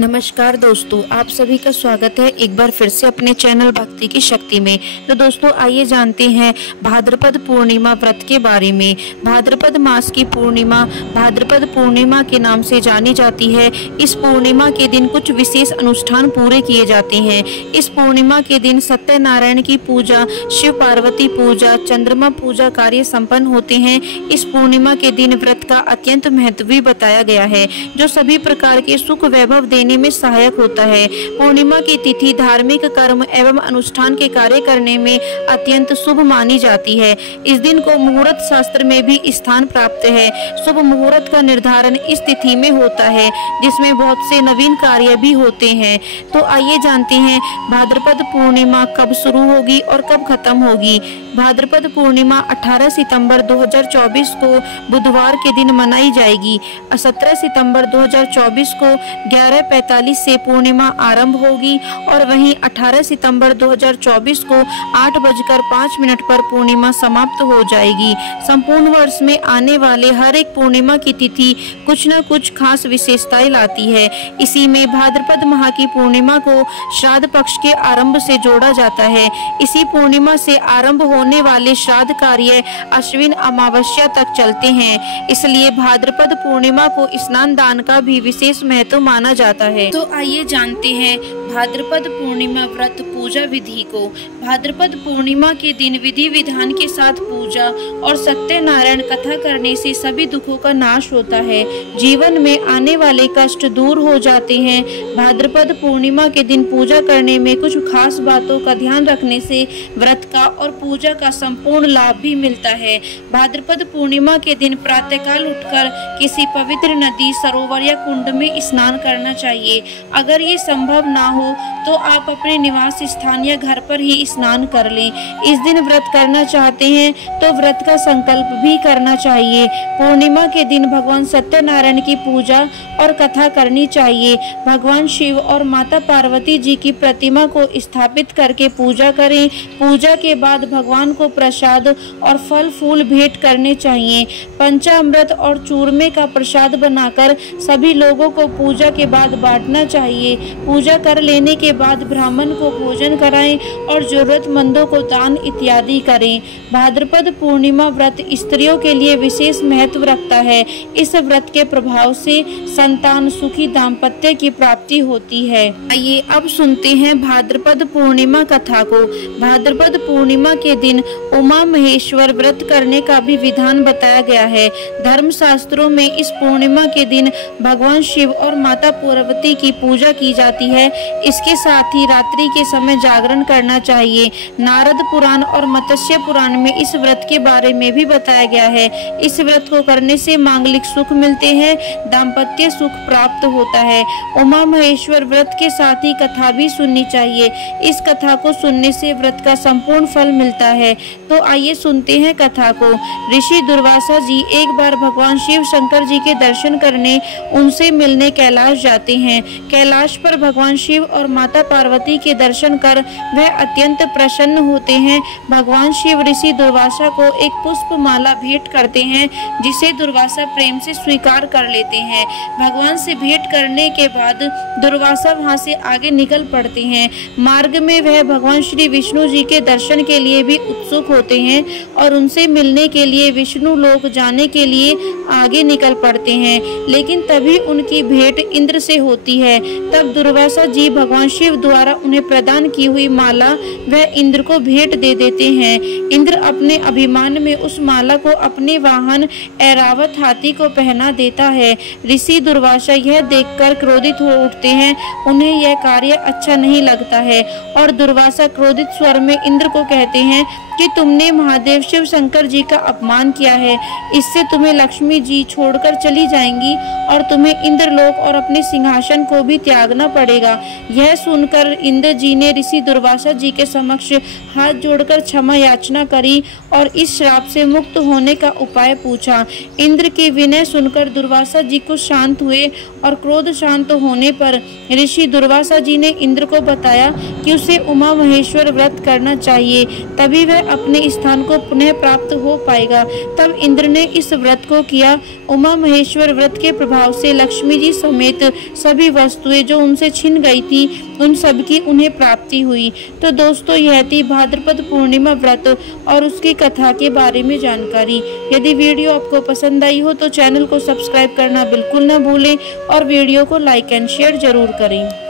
नमस्कार दोस्तों, आप सभी का स्वागत है एक बार फिर से अपने चैनल भक्ति की शक्ति में। तो दोस्तों आइए जानते हैं भाद्रपद पूर्णिमा व्रत के बारे में। भाद्रपद मास की पूर्णिमा भाद्रपद पूर्णिमा के नाम से जानी जाती है। इस पूर्णिमा के दिन कुछ विशेष अनुष्ठान पूरे किए जाते हैं। इस पूर्णिमा के दिन सत्यनारायण की पूजा, शिव पार्वती पूजा, चंद्रमा पूजा कार्य संपन्न होते हैं। इस पूर्णिमा के दिन व्रत का अत्यंत महत्व भी बताया गया है, जो सभी प्रकार के सुख वैभव देने में सहायक होता है। पूर्णिमा की तिथि धार्मिक कर्म एवं अनुष्ठान के कार्य करने में अत्यंत शुभ मानी जाती है। इस दिन को मुहूर्त शास्त्र में भी स्थान प्राप्त है। शुभ मुहूर्त का निर्धारण इस तिथि में होता है, जिसमें बहुत से नवीन कार्य भी होते हैं। तो आइए जानते हैं भाद्रपद पूर्णिमा कब शुरू होगी और कब खत्म होगी। भाद्रपद पूर्णिमा 18 सितंबर 2024 को बुधवार के दिन मनाई जाएगी। 17 सितंबर 2024 को 11:45 से पूर्णिमा आरंभ होगी और वहीं 18 सितंबर 2024 को 8:05 पर पूर्णिमा समाप्त हो जाएगी। संपूर्ण वर्ष में आने वाले हर एक पूर्णिमा की तिथि कुछ न कुछ खास विशेषताएं लाती है। इसी में भाद्रपद माह की पूर्णिमा को श्राद्ध पक्ष के आरंभ से जोड़ा जाता है। इसी पूर्णिमा से आरंभ होने वाले श्राद्ध कार्य अश्विन अमावस्या तक चलते हैं। इसलिए भाद्रपद पूर्णिमा को स्नान दान का भी विशेष महत्व माना जाता है। तो आइए जानते हैं भाद्रपद पूर्णिमा व्रत पूजा विधि को। भाद्रपद पूर्णिमा के दिन विधि विधान के साथ पूजा और सत्यनारायण कथा करने से सभी दुखों का नाश होता है। जीवन में आने वाले कष्ट दूर हो जाते हैं। भाद्रपद पूर्णिमा के दिन पूजा करने में कुछ खास बातों का ध्यान रखने से व्रत का और पूजा का संपूर्ण लाभ भी मिलता है। भाद्रपद पूर्णिमा के दिन प्रातःकाल उठकर किसी पवित्र नदी, सरोवर या कुंड में स्नान करना चाहिए। अगर ये संभव ना हो तो आप अपने निवास स्थान या घर पर ही स्नान कर लें। इस दिन व्रत करना चाहते हैं तो व्रत का संकल्प भी करना चाहिए। पूर्णिमा के दिन भगवान सत्यनारायण की पूजा और कथा करनी चाहिए। भगवान शिव और माता पार्वती जी की प्रतिमा को स्थापित करके पूजा करें। पूजा के बाद भगवान को प्रसाद और फल फूल भेंट करने चाहिए। पंचामृत और चूरमे का प्रसाद बनाकर सभी लोगों को पूजा के बाद बांटना चाहिए। पूजा कर लेने के बाद ब्राह्मण को भोजन कराएं और जरूरतमंदों को दान इत्यादि करें। भाद्रपद पूर्णिमा व्रत स्त्रियों के लिए विशेष महत्व रखता है। इस व्रत के प्रभाव से संतान सुखी दाम्पत्य की प्राप्ति होती है। आइए अब सुनते हैं भाद्रपद पूर्णिमा कथा को। भाद्रपद पूर्णिमा के दिन उमा महेश्वर व्रत करने का भी विधान बताया गया है। धर्म शास्त्रों में इस पूर्णिमा के दिन भगवान शिव और माता पार्वती की पूजा की जाती है। इसके साथ ही रात्रि के समय जागरण करना चाहिए। नारद पुराण और मत्स्य पुराण में इस व्रत के बारे में भी बताया गया है। इस व्रत को करने से मांगलिक सुख मिलते हैं, दाम्पत्य सुख प्राप्त होता है। उमा महेश्वर व्रत के साथ ही कथा भी सुननी चाहिए। इस कथा को सुनने से व्रत का संपूर्ण फल मिलता है। तो आइए सुनते हैं कथा को। ऋषि दुर्वासा जी एक बार भगवान शिव शंकर जी के दर्शन करने, उनसे मिलने कैलाश जाते हैं। कैलाश पर भगवान शिव और माता पार्वती के दर्शन कर वह अत्यंत प्रसन्न होते हैं। भगवान शिव ऋषि दुर्वासा को एक पुष्प माला भेंट करते हैं, जिसे दुर्वासा प्रेम से स्वीकार कर लेते हैं। भगवान से भेंट करने के बाद दुर्वासा वहां से आगे निकल पड़ते हैं। मार्ग में वह भगवान श्री विष्णु जी के दर्शन के लिए भी उत्सुक होते हैं और उनसे मिलने के लिए विष्णु लोक जाने के लिए आगे निकल पड़ते हैं। लेकिन तभी उनकी भेंट इंद्र से होती है। तब दुर्वासा जी भगवान शिव द्वारा उन्हें प्रदान की हुई माला वह इंद्र को भेंट दे देते हैं। इंद्र अपने अभिमान में उस माला को अपने वाहन ऐरावत हाथी को पहना देता है। ऋषि दुर्वासा यह देखकर क्रोधित हो उठते हैं। उन्हें यह कार्य अच्छा नहीं लगता है और दुर्वासा क्रोधित स्वर में इंद्र को कहते हैं कि तुमने महादेव शिव शंकर जी का अपमान किया है। इससे तुम्हें लक्ष्मी जी छोड़कर चली जाएंगी और तुम्हें इंद्रलोक और अपने सिंहासन को भी त्यागना पड़ेगा। यह सुनकर इंद्र जी ने ऋषि दुर्वासा जी के समक्ष हाथ जोड़कर क्षमा याचना करी और इस श्राप से मुक्त होने का उपाय पूछा। इंद्र की विनय सुनकर दुर्वासा जी को शांत हुए और क्रोध शांत होने पर ऋषि दुर्वासा जी ने इंद्र को बताया कि उसे उमा महेश्वर व्रत करना चाहिए। तभी वह अपने स्थान को पुनः प्राप्त हो पाएगा। तब इंद्र ने इस व्रत को किया। उमा महेश्वर व्रत के प्रभाव से लक्ष्मी जी समेत सभी वस्तुएं जो उनसे छिन गई थी उन सब की उन्हें प्राप्ति हुई। तो दोस्तों यह थी भाद्रपद पूर्णिमा व्रत और उसकी कथा के बारे में जानकारी। यदि वीडियो आपको पसंद आई हो तो चैनल को सब्सक्राइब करना बिल्कुल न भूलें और वीडियो को लाइक एंड शेयर जरूर करें।